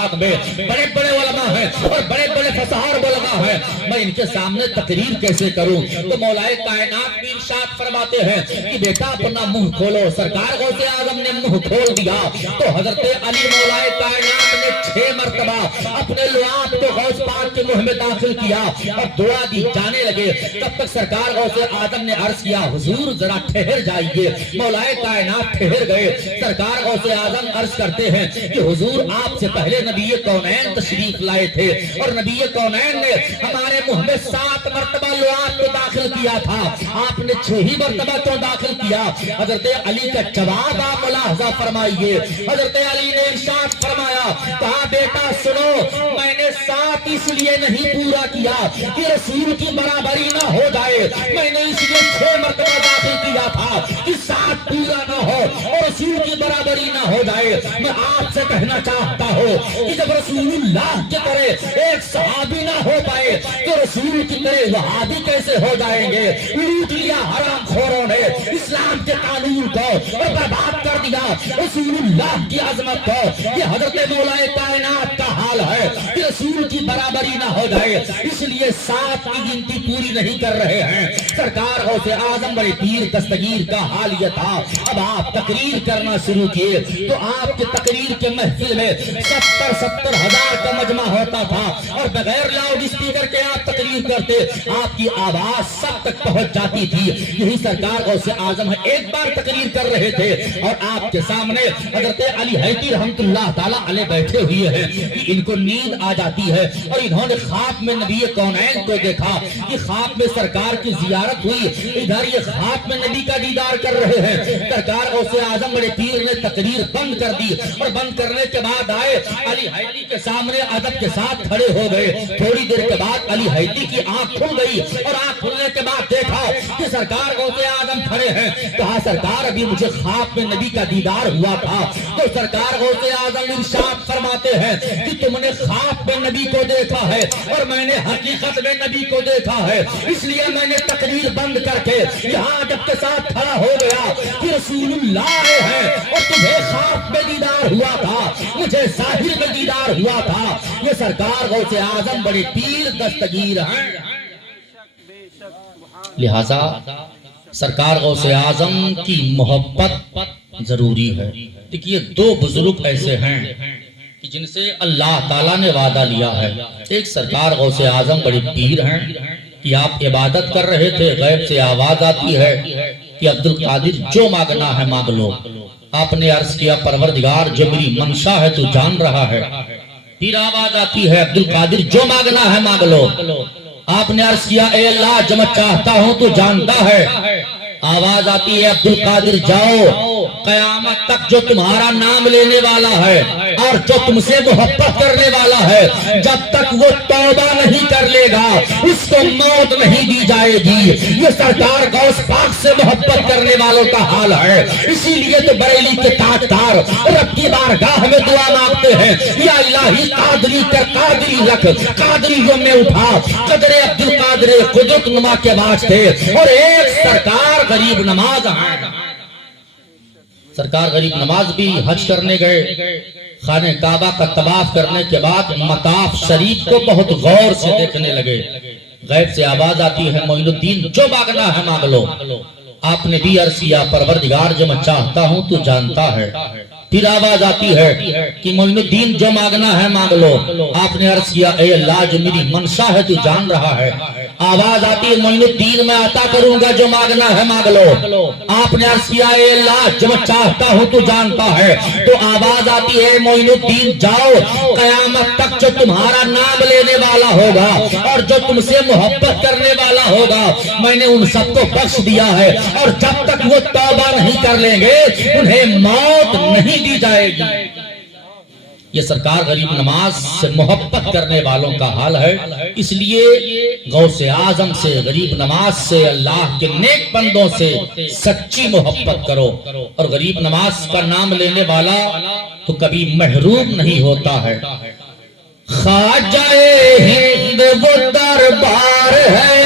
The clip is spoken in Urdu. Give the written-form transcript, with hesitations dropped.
میں بڑے بڑے علماء ہیں اور بڑے بڑے فصاحت علماء ہیں، میں ان کے سامنے تقریر کیسے کروں؟ تو مولا کائنات بھی ارشاد فرماتے ہیں کہ بیٹا اپنا منہ کھولو۔ سرکار غوث اعظم نے منہ کھول دیا تو حضرت علی مولا کائنات نے 6 مرتبہ اپنے لعاب کو غوث پاک کے منہ میں داخل کیا اور دعا دی جانے لگے۔ تب تک سرکار غوث اعظم نے عرض کیا حضور ذرا ٹھہر جائیے۔ مولا کائنات ٹھہر گئے۔ سرکار غوث اعظم عرض کرتے ہیں کہ حضور آپ سے پہلے نبی کونین تشریف لائے تھے اور نبی کونین نے ہمارے منہ میں 7 مرتبہ لعاب کو داخل کیا تھا، آپ نے 6 ہی مرتبہ کیوں داخل کیا؟ حضرت علی کا جواب آپ ملاحظہ فرمائیے۔ حضرت علی نے ارشاد فرمایا، کہا بیٹا سنو، میں نے 7 اس لیے نہیں پورا کیا کہ رسول کی برابری نہ ہو جائے، میں نے اس لیے 6 مرتبہ داخل کیا تھا کہ 7 پورا نہ ہو اور رسول کی برابری نہ ہو جائے۔ میں آپ سے کہنا چاہتا ہوں کہ جب رسول اللہ کی طرح ایک صحابی نہ ہو پائے تو رسول کی طرح وہابی کیسے ہو جائیں گے؟ لوٹ لیا حرام خوروں نے اسلام کے قانون کو اور برباد کر دیا رسول اللہ کی عظمت کو۔ یہ حضرت مولا کائنات کا حال ہے کہ رسول کی برابری نہ ہو جائے، اس لیے 7 کی گنتی پوری نہیں کر رہے ہیں۔ سرکار غوث اعظم بڑے پیر دستگیر کا حال یہ تھا۔ اب آپ تقریر کرنا شروع کیے تو آپ کے تقریر کے محفل میں 70 ہزار کا مجمع ہوتا تھا اور بغیر لاؤڈ اسپیکر کے آپ تقریر کرتے، آپ کی آواز سب تک پہنچ جاتی تھی۔ یہی سرکار غوث اعظم ایک بار تقریر کر رہے تھے اور آپ کے سامنے حضرت علی حیدری رحمت اللہ تعالیٰ علیہ بیٹھے ہوئے ہیں کہ ان کو نیند آ جاتی ہے اور انہوں نے خواب میں نبی کونین کو دیکھا کہ خواب میں سرکار کی زیارت ہوئی، ادھر یہ خواب میں نبی کا دیدار کر رہے ہیں۔ سرکار غوث اعظم بڑے پیر نے تقریر بند کر دی اور بند کرنے کے بعد آئے علی حیدری کے سامنے ادب کے ساتھ کھڑے ہو گئے۔ تھوڑی دیر کے بعد علی حیدری کی آنکھ کھل گئی اور آنکھ کھلنے کے بعد دیکھا کہ سرکار غوث اعظم کھڑے ہیں۔ کہا سرکار ابھی مجھے خواب میں نبی کا دیدار ہوا تھا۔ تو سرکار غوث اعظم ارشاد فرماتے ہیں کہ تم نے خواب میں نبی کو دیکھا ہے اور میں نے حقیقت میں نبی کو دیکھا ہے، اس لیے میں نے تقریر بند کر کے یہاں ادب کے ساتھ کھڑا ہو گیا کہ رسول اللہ آئے ہیں اور تمہیں خواب میں دیدار ہوا تھا، مجھے ظاہر میں دیدار ہوا تھا۔ یہ سرکار غوث اعظم بڑے پیر دستگیر ہیں۔ لہذا سرکار غوث اعظم کی محبت ضروری ہے۔ دیکھیے 2 بزرگ ایسے ہیں کہ جن سے اللہ تعالیٰ نے وعدہ لیا ہے۔ ایک سرکار غوث اعظم بڑے پیر ہیں کہ آپ عبادت کر رہے تھے، غیب سے آواز آتی ہے کہ عبد القادر جو مانگنا ہے مانگ لو۔ آپ نے عرض کیا پروردگار جو میری منشا ہے تو جان رہا ہے۔ پھر آواز آتی ہے عبد القادر جو مانگنا ہے مانگ لو۔ آپ نے عرض کیا اے اللہ جو میں چاہتا ہوں تو جانتا ہے۔ آواز آتی ہے عبد القادر جاؤ، قیامت تک جو تمہارا نام لینے والا ہے اور جو تم سے محبت کرنے والا ہے، جب تک وہ توبہ نہیں کر لے گا اس کو موت نہیں دی جائے گی۔ یہ سرکار غوث پاک سے محبت کرنے والوں کا حال ہے۔ اسی لیے تو بریلی کے تاجدار رب کی بارگاہ میں دعا مانگتے ہیں، یا الہی قادری کر قادری رکھ، قادریوں میں اٹھا قدر عبد القادر قدرت نما کے واسطے۔ اور ایک سرکار غریب نماز ہیں۔ سرکار غریب نماز بھی حج کرنے گئے، خانہ کعبہ کا طواف کرنے کے بعد مطاف شریف کو بہت غور سے دیکھنے لگے۔ غیب سے آواز آتی ہے معین الدین جو مانگنا ہے مانگ لو۔ آپ نے بھی عرض کیا پروردگار جو میں چاہتا ہوں تو جانتا ہے۔ پھر آواز آتی ہے کہ معین الدین جو مانگنا ہے مانگ لو۔ آپ نے عرض کیا اے اللہ جو میری منشا ہے تو جان رہا ہے۔ آواز آتی ہے معین الدین میں عطا کروں گا جو مانگنا ہے مانگ لو۔ آپ نے عرض کیا اے اللہ جو میں چاہتا ہوں تو جانتا ہے۔ تو آواز آتی ہے معین الدین جاؤ، قیامت تک جو تمہارا نام لینے والا ہوگا اور جو تم سے محبت کرنے والا ہوگا میں نے ان سب کو بخش دیا ہے، اور جب تک وہ توبہ نہیں کر لیں گے انہیں موت نہیں دی جائے گی۔ یہ سرکار غریب نماز سے محبت کرنے والوں کا حال ہے۔ اس لیے غوث اعظم سے، غریب نماز سے، اللہ کے نیک بندوں سے سچی محبت کرو، اور غریب نماز کا نام لینے والا تو کبھی محروم نہیں ہوتا ہے۔ خواجہ ہند وہ دربار ہے